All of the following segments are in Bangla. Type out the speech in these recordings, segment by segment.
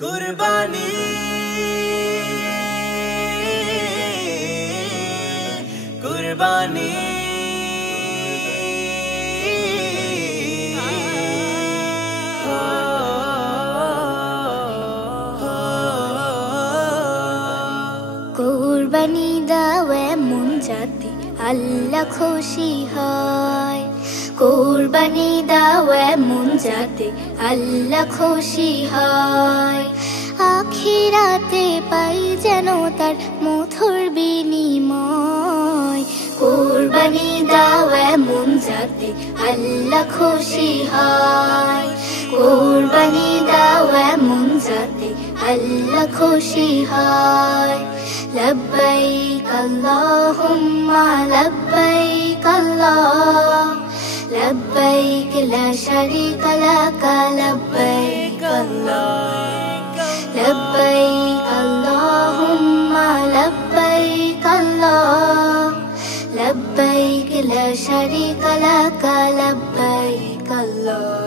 কুরবানি কুরবানি কুরবানি দাও এমন যাতে আল্লাহ খুশি হয়। কুরবানি দাও এমন যাতে আল্লাহ খুশি হয়। আখিরাতে পাই যেন তার মধুর বিনিময়। কুরবানি দাও এমন যাতে আল্লাহ খুশি হয়। কুরবানি দাও এমন যাতে আল্লাহ খুশি হয়। لبيك اللهم لبيك الله لبيك لا شريك لك لبيك الله لبيك اللهم لبيك الله لبيك لا شريك لك لبيك الله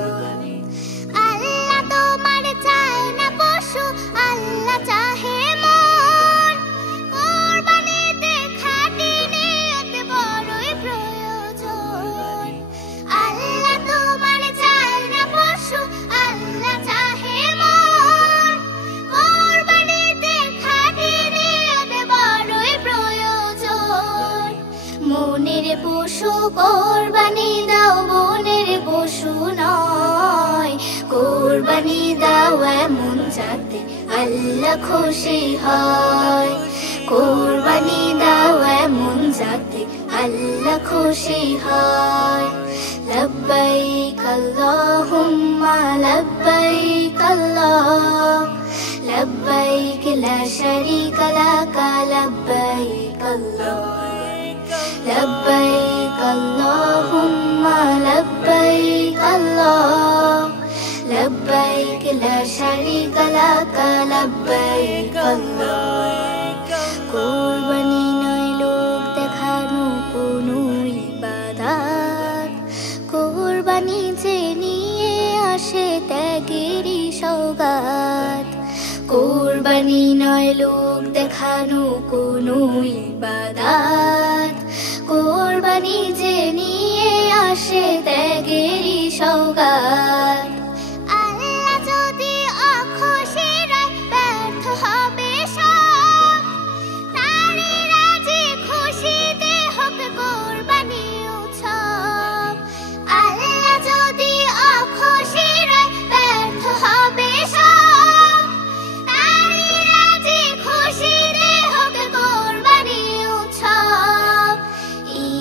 আল্লাহ তোমার চায় না পশু, আল্লাহ চাহে মন। কুরবানিতে খাঁটি নিয়ত বড়ই প্রয়োজন। আল্লাহ তোমার চায় না পশু, আল্লাহ চাহে মন। কুরবানিতে খাঁটি নিয়ত বড়ই প্রয়োজন। মনের পশু কুরবানি দাও, মনের পশু নয়। কুরবানি দাও এমন যাতে আল্লাহ খুশি হয়। কুরবানি দাও এমন যাতে আল্লাহ খুশি হয়। লব্বাইক আল্লাহুম্মা লব্বাইক আল্লাহ লব্বাইক লা শারীকা লাকা লব্বাইক আল্লাহ লব্বাইক আল্লাহুম্মা লব্বাইক আল্লাহ লব্বাইক লা শারীকা লাকা লব্বাইক আল্লাহ। কুরবানি নয় লোক দেখানো কোনো ইবাদত। কুরবানি যে নিয়ে আসে ত্যাগেরই সওগাত। কুরবানি নয় লোক দেখানো কোনো ইবাদত। কুরবানি যে নিয়ে আসে ত্যাগেরই সওগাত। আল্লাহ যদি অখুশি হয় ব্যর্থ হবে সব। তারই রাজি খুশিতে হোক কুরবানি উৎসব। আল্লাহ যদি অখুশি হয় ব্যর্থ হবে সব। তারই রাজি খুশিতে হোক কুরবানি উৎসব।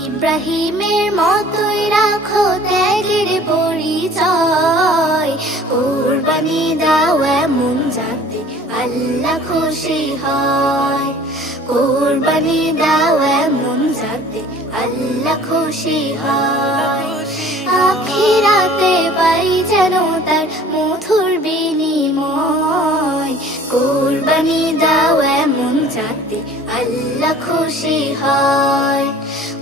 ইব্রাহিমের মতোই রাখো ত্যাগের পরিচয়। কুরবানি দাও এমন যাতে আল্লাহ খুশি হয়। কুরবানি দাও এমন যাতে আল্লাহ খুশি হয়। আখিরাতে পাই যেন তার মধুর বিনিময়। কুরবানি দাও এমন যাতে আল্লাহ খুশি হয়।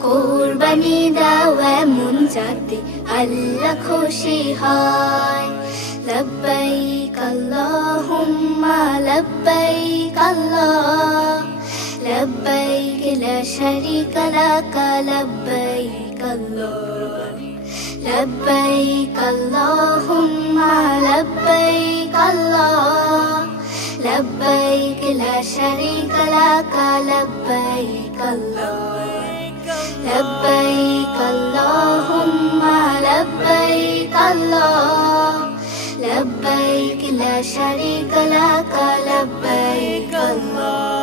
কুরবানি দাও এমন যাতে আল্লাহ খুশি হয়। লব্বাইক আল্লাহুম্মা লব্বাইক আল্লাহ লব্বাইক লা শারীকা লাকা লব্বাইক আল্লাহ লব্বাইক আল্লাহুম্মা লব্বাইক আল্লাহ লব্বাইক লা শারীকা লাকা লব্বাইক আল্লাহ لبيك اللهم لبيك الله لبيك لا شريك لك لبيك الله